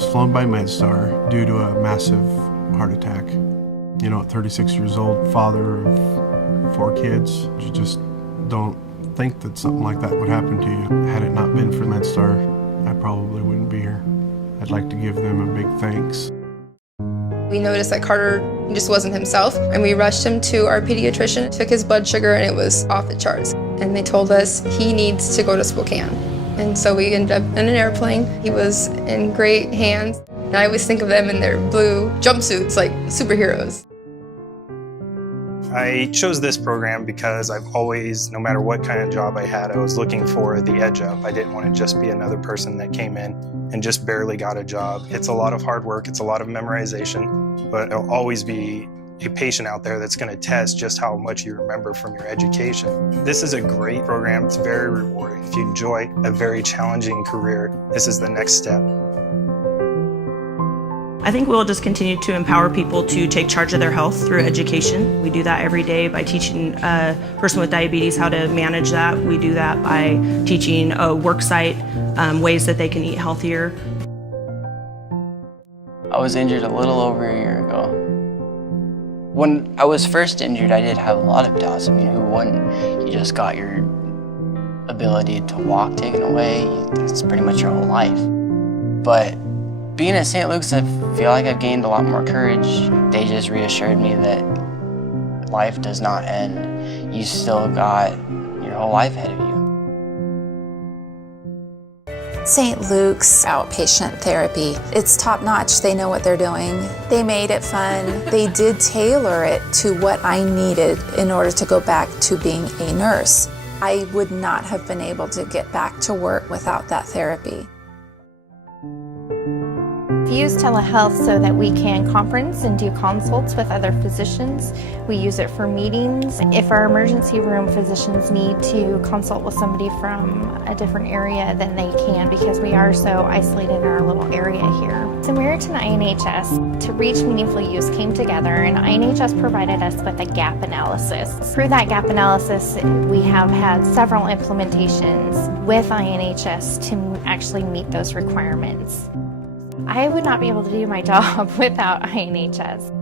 was flown by MedStar due to a massive heart attack. You know, at 36 years old, father of 4 kids, you just don't think that something like that would happen to you. Had it not been for MedStar, I probably wouldn't be here. I'd like to give them a big thanks. We noticed that Carter just wasn't himself, and we rushed him to our pediatrician, took his blood sugar, and it was off the charts. And they told us he needs to go to Spokane. And so we ended up in an airplane. He was in great hands. And I always think of them in their blue jumpsuits like superheroes. I chose this program because I've always, no matter what kind of job I had, I was looking for the edge up. I didn't want to just be another person that came in and just barely got a job. It's a lot of hard work, it's a lot of memorization, but there'll always be a patient out there that's going to test just how much you remember from your education. This is a great program, it's very rewarding. If you enjoy a very challenging career, this is the next step. I think we'll just continue to empower people to take charge of their health through education. We do that every day by teaching a person with diabetes how to manage that. We do that by teaching a work site ways that they can eat healthier. I was injured a little over a year ago. When I was first injured, I did have a lot of doubts. I mean, who wouldn't? You just got your ability to walk taken away. It's pretty much your whole life. But being at St. Luke's, I feel like I've gained a lot more courage. They just reassured me that life does not end. You still got your whole life ahead of you. St. Luke's outpatient therapy, it's top-notch. They know what they're doing. They made it fun. They did tailor it to what I needed in order to go back to being a nurse. I would not have been able to get back to work without that therapy. We use telehealth so that we can conference and do consults with other physicians. We use it for meetings. If our emergency room physicians need to consult with somebody from a different area, then they can, because we are so isolated in our little area here. Samaritan INHS, to reach meaningful use, came together, and INHS provided us with a gap analysis. Through that gap analysis, we have had several implementations with INHS to actually meet those requirements. I would not be able to do my job without INHS.